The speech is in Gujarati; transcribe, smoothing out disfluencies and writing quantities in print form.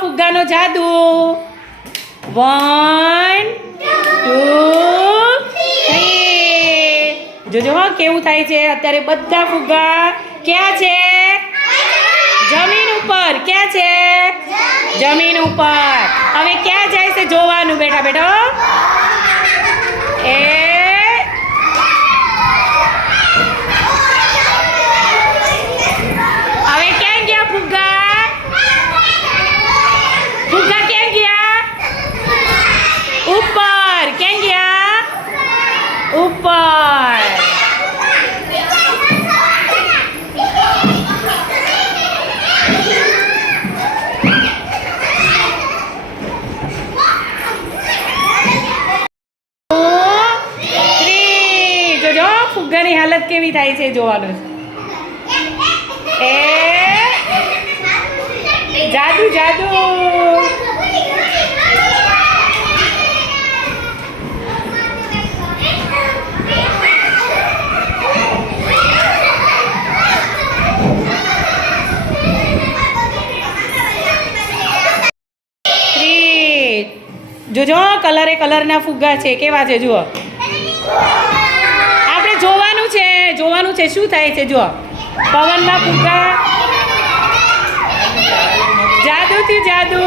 ફુગ્ગાનો જાદુ 1 2 3 જોજો હા કેવું થાય છે અત્યારે બધા ફુગ્ગા ક્યાં છે જમીન ઉપર ક્યાં છે જમીન ઉપર હવે ક્યાં જાય છે જોવાનું બેટા બેટો એ હવે ક્યાં ગયા ફુગ્ગા ફુગ્ગા ક્યાં ગયા ઉપર ક્યાં ગયા ઉપર ફુગ્ગાની હાલત કેવી થાય છે જોવાનું એ જાદુ જાદુ જોજો કલરે કલરના ફુગ્ગા છે કેવા છે જુઓ જોવાનું છે શું થાય છે જુઓ પવનમાં ફુગ્ગા જાદુ થી જાદુ